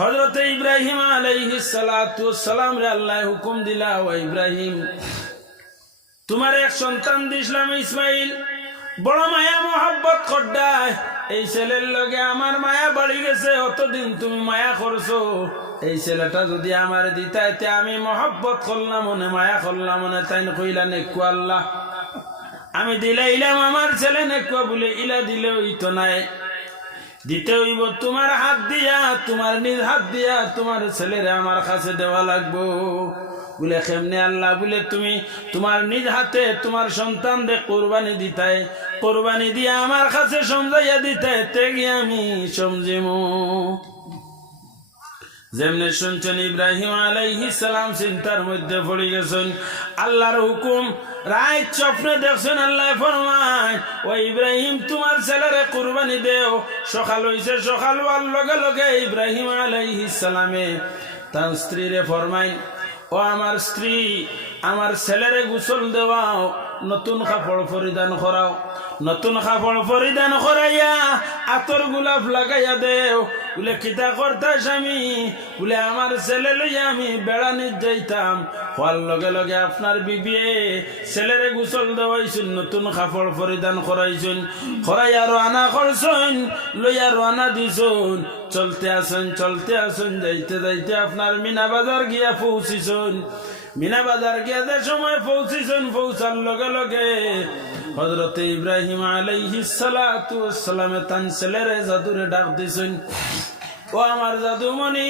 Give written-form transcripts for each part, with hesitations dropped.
হযরত ইব্রাহিম আলাইহিস সালাতু ওয়াস সালাম রে আল্লাহ হুকুম দিলা, ও ইব্রাহিম তোমার এক সন্তান দিলাম ইসমাইল, বড় মায়া মোহাব্বত করডায়, এই ছেলের লগে আমার মায়া বাড়ি গেছে, অতদিন তুমি মায়া করছো, এই ছেলেটা যদি আমার দিতাইতে আমি মোহাব্বত করলাম মনে, মায়া করলাম মনে। তাই কইলা নেকু আল্লাহ আমি দিলাইলাম আমার ছেলে নেকু বলে, ইলা দিলে ওই তো নাই, দিতে হইব তোমার হাত দিয়া, তোমার নিজ হাত দিয়া তোমার ছেলেরে আমার কাছে দেওয়া লাগবো বলে। কেমনে আল্লাহ বলে, তুমি তোমার নিজ হাতে তোমার সন্তান দে কোরবানি দিতাই, কোরবানি দিয়া আমার কাছে সমঝাইয়া দিতাই, তে গিয়ে আমি সমঝিমু। যেমনে শুনছেন ইব্রাহিম আলাইহিস সালাম চিন্তার মধ্যে পড়ে গেছেন, আল্লাহর হুকুম রাত স্বপ্নে দেখছেন, আল্লাহ ফরমায় ও ইব্রাহিম তোমার ছেলেরে কুরবানি দেও। সকাল হইছে, সকাল হওয়ার লগে লগে ইব্রাহিম আলাইহিস সালামে তার স্ত্রীরে ফরমায়, ও আমার স্ত্রী আমার ছেলেরে গোসল দেওয়াও, নতুন কাপড় পরিধান করাও, নতুন কাপড় পরিধান করাইয়া আতর গোলাপ লাগাইয়া দেও। বলে কিতা করতা স্বামী? বলে আমার ছেলে লইয়া আমি বেড়ানিত যাইতাম, হওয়ার লগে লগে আপনার বিবিয়ে ছেলেরে গোসল দেওয়াইছেন, নতুন কাপড় পরিধান করাইছেন, করাইয়া রানা করছেন, লইয়া রানা দিছেন, চলতে আসেন চলতে আসেন, যাইতে যাইতে আপনার মিনা বাজার গিয়া পৌঁছিছেন। মিনা বাজার গিয়া যে সময় পৌঁছিছেন, পৌঁছার লগে লগে হযরত ইব্রাহিম আলাইহিস সালাতু ওয়াস সালামে তান ছেলেরে জাদুরে ডাক দিছেন, ও আমার জাদুমণি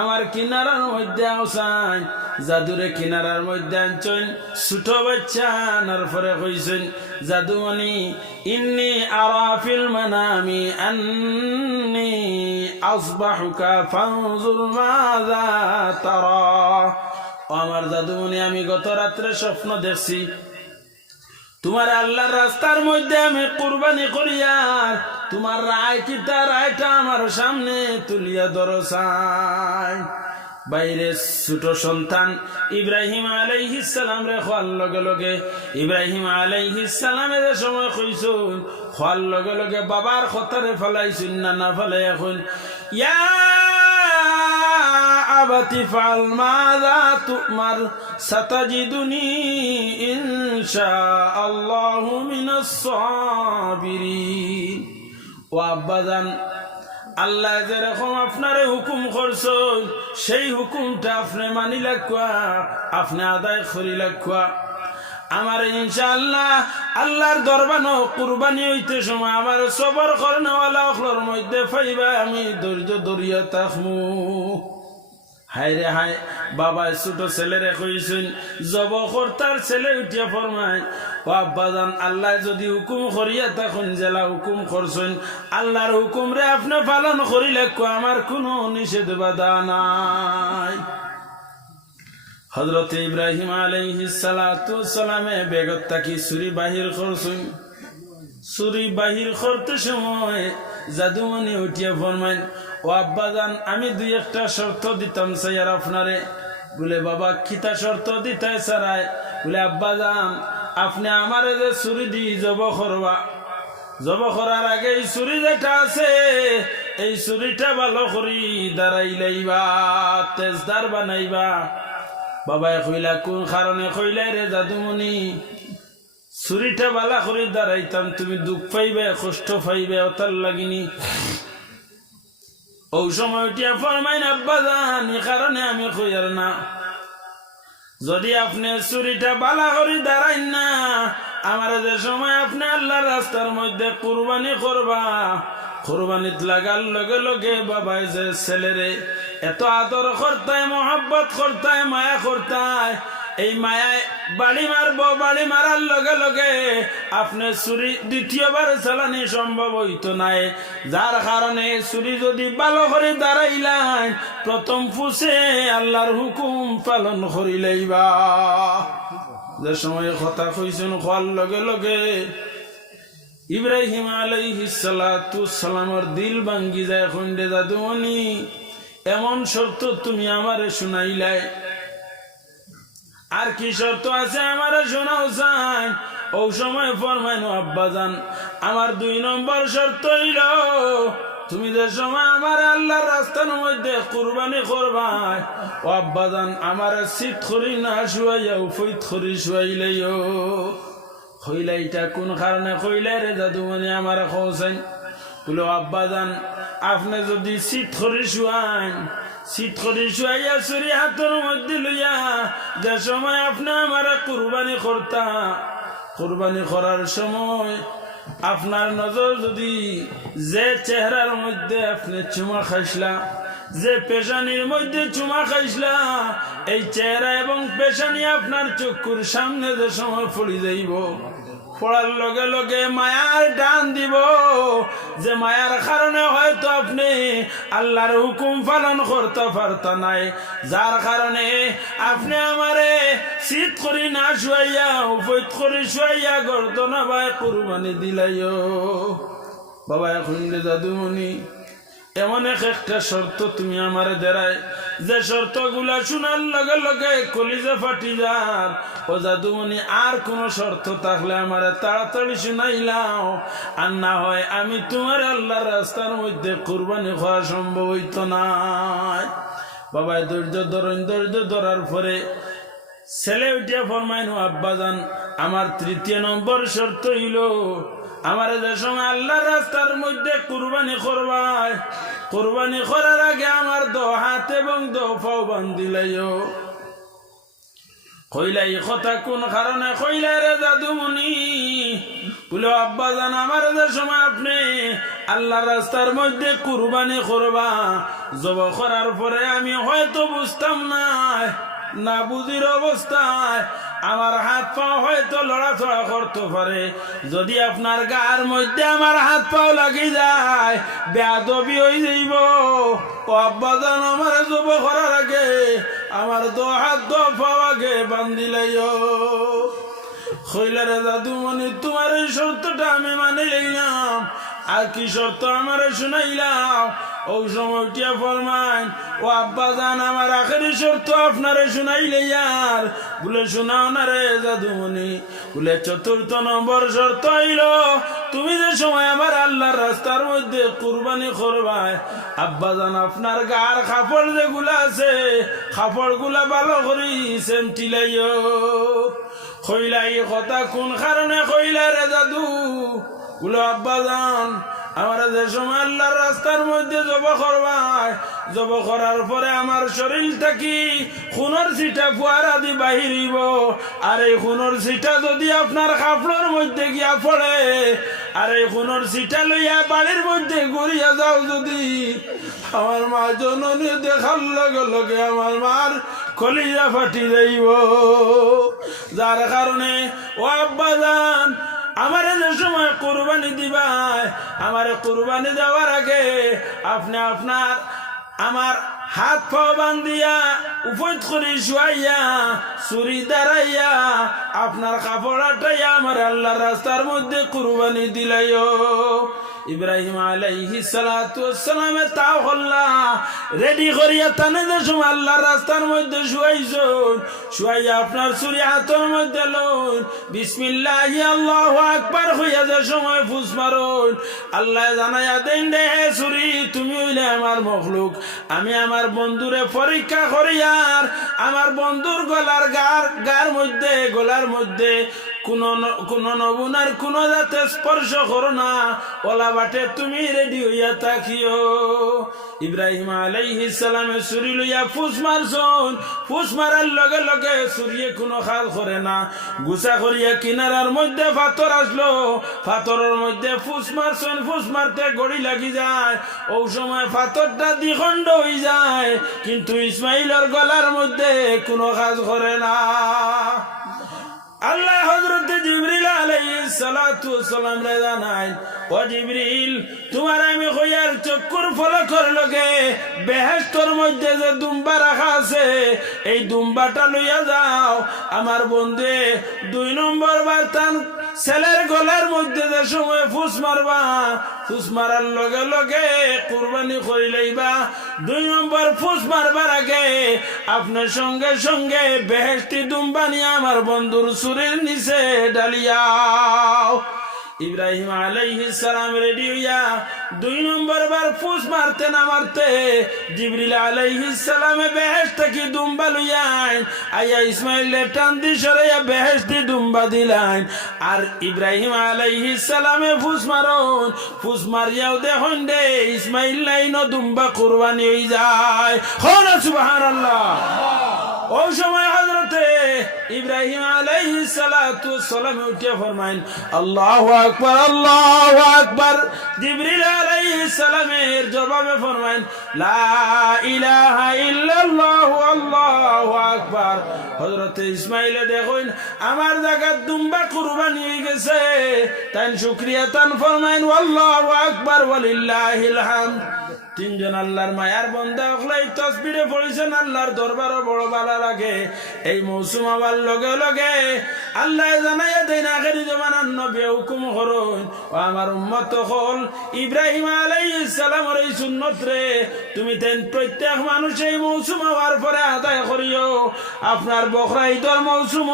আমার কিনারার মধ্যে আসান। জাদুরে কিনারার মধ্যে আনছেন, ছোট বাচ্চা আনার পরে কইছেন, জাদুমণি ইন্নী আরা ফিল মানামি আন্নী আসবাহুকা ফানজুর মাযা তারা। ও আমার জাদুমণি আমি গত রাত্রে স্বপ্ন দেখছি, তোমার আল্লাহর রাস্তার মধ্যে আমি কুরবানি করিয়ার তোমার রায় কিতা, রায়টা আমার সামনে তুলিয়া দরসাই। বাইরে ছোট সন্তান ইব্রাহিম আলাইহিস সালাম রে খোয়ার লগে লগে ইব্রাহিম আলাইহিস সালামে যে সময় কইছুন, খোয়ার লগে লগে বাবার কথারে ফেলাইছুন না, না ফেলাই এখন ইয়া আবাতি ফাল মাযা তুমার সাতাজিদুনি ইনশাআল্লাহু মিনাস সাবিরিন। ও আব্বাজান, আল্লাহ যেরকম আপনারে হুকুম করছেন সেই হুকুমটা আপনি মানি রাখবা, আপনি আদায় করি রাখবা। আমার ইনশাআল্লাহ আল্লাহর দরবানো কুরবানি হইতে সময় আমার সবর করনেওয়ালা অখলর মধ্যে পাইবা, আমি ধৈর্য ধরিয়া থাকমু। হায় রে হায়, বাবা ছোট ছেলেরে কইছেন জব কর্তার ছেলে উঠিয়া ফরমায়, ও আব্বাজান আল্লাহ যদি হুকুম করিয়া তখন জেলা হুকুম করছেন, আল্লাহর হুকুম রে আপনি পালন করিলে আমার কোনো নিষেধ বাধা নাই। হযরত ইব্রাহিম আলাইহিস সালাতু ওয়াস সালামে বেগত তাকি ছুরি বাহির করছেন, ছুরি বাহির করতে সময় জাদুমণি উঠিয়া ফরমায়, ও আব্বাজান আমি দুই একটা শর্ত দিতাম স্যার আপনারে। বলে বাবা কিতা শর্ত দিতে সারায়? বলে আব্বাজান আপনি আমারে যে ছুরি দি জব করবা, জব করার আগে এই ছুরি যেটা আছে এই ছুরিটা ভালো করি দাঁড়াই লাইবা, তেজদার বানাইবা। বাবাই কইলা কোন কারণে? কইলা রে জাদুমণি ছুরিটা বালা করে দাঁড়াইতাম তুমি দুঃখ পাইবে, কষ্ট পাইবে, ওতার লাগিনি। ও সময় উঠিয়া ফরমাইন, আব্বাজান এই কারণে আমি কইয়ার না, যদি আপনি ছুরিটা বালা করে দাঁড়াইন না, আমার যে সময় আপনি আল্লাহর রাস্তার মধ্যে কুরবানি করবা, কুরবানিত লাগার লগে লগে বাবাই যে ছেলেরে এত আদর করতায়, মহব্বত করতায়, মায়া করতায়, এই মায়ায় বাড়ি মারবো, বাড়ি মারার লগে লগে আপনি ছুরি দ্বিতীয়বার চালানি সম্ভব হইতো নাই, যার কারণে ছুরি যদি ভালো করে দাঁড়াইলাই প্রথম ফুসে আল্লাহর হুকুম পালন করিলাইবা। যে সময় কথা কইছেন খোয়ার লগে লগে ইব্রাহিম আলাইহিস সালাতু ওয়াস সালামের দিল ভাঙ্গি যায়। খন্ডে জাদুমণি এমন শর্ত তুমি আমারে শুনাইলাই, আর কি শর্ত আছে আমারে শোনাও চাই? ও সময় ফরমাইনো আব্বাজান আমার 2 নম্বর শর্ত হইল তুমি যে সময় আমার আল্লাহর রাস্তার মধ্যে কুরবানি করবাই ও আব্বাজান আমার শীত করি না শুয়াইয়া উফৈত করি শুয়াইলেও হইলাইটা কোন কারণে কইলে রে দাদুমণি আমার খোঁজেন বলো আব্বাজান আপনি যদি শীত করি শুয়ান শীত করি শুয়াইয়া চুরি হাতের মধ্যে লইয়া যে সময় আপনি আমার কুরবানি করতা কুরবানি করার সময় আপনার নজর যদি যে চেহারার মধ্যে আপনি চুমা খাইসলা যে পেশানির মধ্যে চুমা খাইসলা এই চেহারা এবং পেশানি আপনার চক্ষুর সামনে যে সময় পড়ি যাইব পড়ার লগে লগে মায়ার টান দিব যে মায়ার কারণে হয়তো আপনি আল্লাহর হুকুম পালন করতে পারতা নাই যার কারণে আপনি আমারে শীত করি না শুয়াইয়া উপৈত করি শুয়াইয়া গর্দনা ভাই কুরবানি দিলাইও বাবা এখন দাদুমণি এমন একটা শর্ত তুমি আমারে দেরায় যে শর্ত গুলা শোনার লগে লগে কলিজা ফাটি যার ও দাদুমণি আর কোন শর্ত থাকলে আমারে তাড়াতাড়ি শুনাইলাও আর না হয় আমি তোমার আল্লাহর রাস্তার মধ্যে কুরবানি হওয়া সম্ভব হইত নাই বাবা ধৈর্য ধরার পরে ছেলে উঠিয়া ফরমাইনো আব্বাজান আমার 3য় নম্বর শর্ত হইল আমার যে সময় আল্লাহর রাস্তার মধ্যে কুরবানি করবাই কুরবানি করার আগে আমার 2 হাত এবং 2 পাও বান্ধিলাইও কইলাই কথা কোন কারণে কইলাই রে দাদুমণি বলো আব্বাজান আমার যে সময় আপনি আল্লাহর রাস্তার মধ্যে কুরবানি করবা জব করার পরে আমি হয়তো বুঝতাম না বুঝির অবস্থায় আমার হাত পা হয়তো লড়াচড়া করতে পারে যদি আপনার গার মধ্যে আমার হাত পাও লাগি যায় বেয়াদবি হয়ে যাইব ও আব্বাজান আমার জব করার আগে আমার 2 হাত 2 পা আগে বান্ধিলাইও কইলারে দাদুমণি তোমার এই শর্তটা আমি মানি লইলাম আর কি শর্ত আমারে শুনাইলাম ওই সময় উঠিয়া ফরমাইন ও আব্বাজান আমার আখেরি শর্ত আপনারে শুনাইলে আর বলে শোনাও না রে দাদুমণি বলে 4র্থ নম্বর শর্ত হইল তুমি যে সময় আমার আল্লাহর রাস্তার মধ্যে কুরবানি করবাই আব্বাজান আপনার গার কাপড় যেগুলা আছে কাপড় গুলা ভালো করি সেমটিলাইও কইলাই কথা কোন কারণে কইলা রে দাদু বলো আব্বাজান আমার যে সময় আল্লাহর রাস্তার মধ্যে জব করবাই জব করার পরে আমার শরীর থাকি খুনের ছিটা ফুয়ারা দি বাহিরিব আর এই খুনের ছিটা যদি আপনার কাপড়ের মধ্যে গিয়া পড়ে আর এই খুনের ছিটা লইয়া বাড়ির মধ্যে ঘুরিয়া যাও যদি আমার মা জননী দেখার লগে লগে আমার মার কলিজা ফাটি যাইব যার কারণে ও আব্বাজান আমার যে সময় কুরবানি দিবাই আমার কুরবানি দেওয়ার আগে আপনি আপনার আমার হাত পা বান্ধিয়া উপৈত করে শুয়াইয়া চুরি দাঁড়াইয়া আপনার কাপড় আটাইয়া আমার আল্লাহর রাস্তার মধ্যে কুরবানি দিলাইও ইব্রাহিম আলাইহিস সালাতু ওয়াস সালামে তাও হল্লা রেডি করিয়া তানে যে সময় আল্লাহর রাস্তার মধ্যে শুয়াইয়া আপনার চুরি হাতের মধ্যে লন বিসমিল্লাহি আল্লাহু আকবার হইয়া যে সময় ফুস মারুন আল্লাহ জানাইয়া দেন দে হে চুরি তুমি হইলে আমার মখলুক আমি আমার বন্ধুরে পরীক্ষা করিয়ার আমার বন্ধুর গলার মধ্যে কোন নমুনার কোন যাতে স্পর্শ করো না ওলা বাটে তুমি রেডি হইয়া থাকিও ইব্রাহিম আলাইহিস সালামে ছুরি লইয়া ফুস মারছন ফুস মারার লগে লগে ছুরিয়ে কোনো খাল করে না গুছা করিয়া কিনারার মধ্যে পাথর আসলো পাথরের মধ্যে ফুস মারছন ফুস মারতে গড়ি লাগি যায় ওই সময় পাথরটা দ্বিখণ্ড হয়ে যায় কিন্তু ইসমাইলের গলার মধ্যে কোনো কাজ করে না আল্লাহ হযরত জিবরিল আলাইহিস সালাতু ওয়াস সালাম রে জানাই ও জিবরিল তোমার আমি কইয়ার চক্ষুর ফলকের লগে বেহেশতের মধ্যে যে দুম্বা রাখা আছে এই দুম্বাটা লইয়া যাও আমার বন্ধে 2 নম্বর বার্তান ছেলের গলার মধ্যে যে সময় ফুস মারবা ফুস মারার লগে লগে কুরবানি করিলেইবা 2 নম্বর ফুস মারবার আগে আপনার সঙ্গে সঙ্গে বেহেশতি দুম্বা নিয়ে আমার বন্ধুর সুরের নিচে ডালিয়াও ইব্রাহিম আলাইহিস সালাম রেডি হইয়া 2 নম্বর বার ফুস মারতে না মারতে জিবরিল আলাইহিস সালামে বেহেশত থেকে দুম্বা লইয়া আইয়া ইসমাইলের টান দি সরাইয়া বেহেশতি দুম্বা দিলেন। আর ইব্রাহিম আলাইহিস সালামে ফুস মারিয়াও দেখুন দে ইসমাইল লাইন দুম্বা কুরবানি হয়ে যায়। হনা সুবহানাল্লাহ। ওই সময় হযরতে ইব্রাহিম আলাইহিস সালাতু সালাম উঠে ফরমাইন আল্লাহু আকবার আল্লাহু আকবার। জিবরিল আলাইহিস সালামের জবাবে ফরমাইন লা ইলাহা ইল্লাল্লাহু আল্লাহু আকবার। হযরতে ইসমাইল দেখুন আমার জায়গা দুম্বা কুরবানি হয়ে গেছে, তাই শুকরিয়া তান ফরমাইন আল্লাহু আকবার ওয়ালিল্লাহিল হামদ। তিনজন আল্লাহর মায়ার বান্দা হলাই তাসবিহে পড়েছেন, আল্লাহর দরবারও বড় ভালো লাগে। এই মৌসুম আবার লগে লগে আল্লাহ জানাইয়া দেন আখেরি জমানার নবী হুকুম করুন ও আমার উম্মত হল ইব্রাহিম আলাইহিস সালামের এই সুন্নত রে তুমি দেন প্রত্যেক মানুষ এই মৌসুম হওয়ার পরে আদায় করিও। আপনার বকরা ঈদের মৌসুম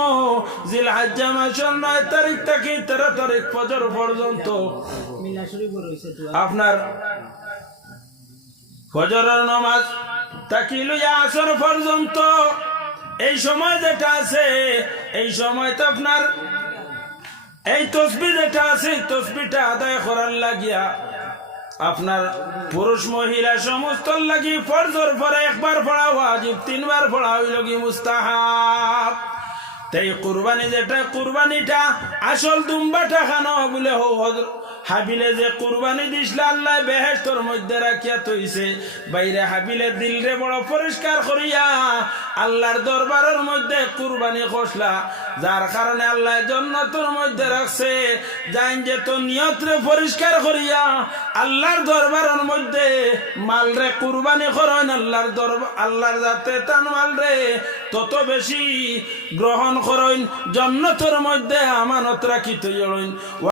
জিলহজ্জা মাসের 9 তারিখ থেকে 13 তারিখ ফজর পর্যন্ত আপনার ফজরের নামাজ তাকি লইয়া আসর পর্যন্ত এই সময় যেটা আছে এই সময় তো আপনার এই তসবিহ যেটা আছে তসবিহটা আদায় করার লাগিয়া আপনার পুরুষ মহিলা সমস্ত লাগি ফজর পরে একবার পড়া ওয়াজিব, 3 বার পড়া হইল কি মুস্তাহাব। তাই কুরবানি যেটা কুরবানিটা আসল দুম্বাটা খানো বলে হাবিলে যে কুরবানি দিছিল আল্লাহ বেহেশতর মধ্যে রাখিয়া তৈছে, বাইরে হাবিলে দিলরে বড় পরিষ্কার করিয়া আল্লাহর দরবারের মধ্যে কুরবানি খসলা, যার কারণে আল্লাহ জান্নাতের মধ্যে রাখছে। জান যে তো নিয়তরে পরিষ্কার করিয়া আল্লাহর দরবারের মধ্যে মালরে কুরবানি করেন, আল্লাহর দরবার আল্লাহর যাতে তান মালরে তত বেশি গ্রহণ করেন, জান্নাতের মধ্যে আমানত রাখিতে জড়েন।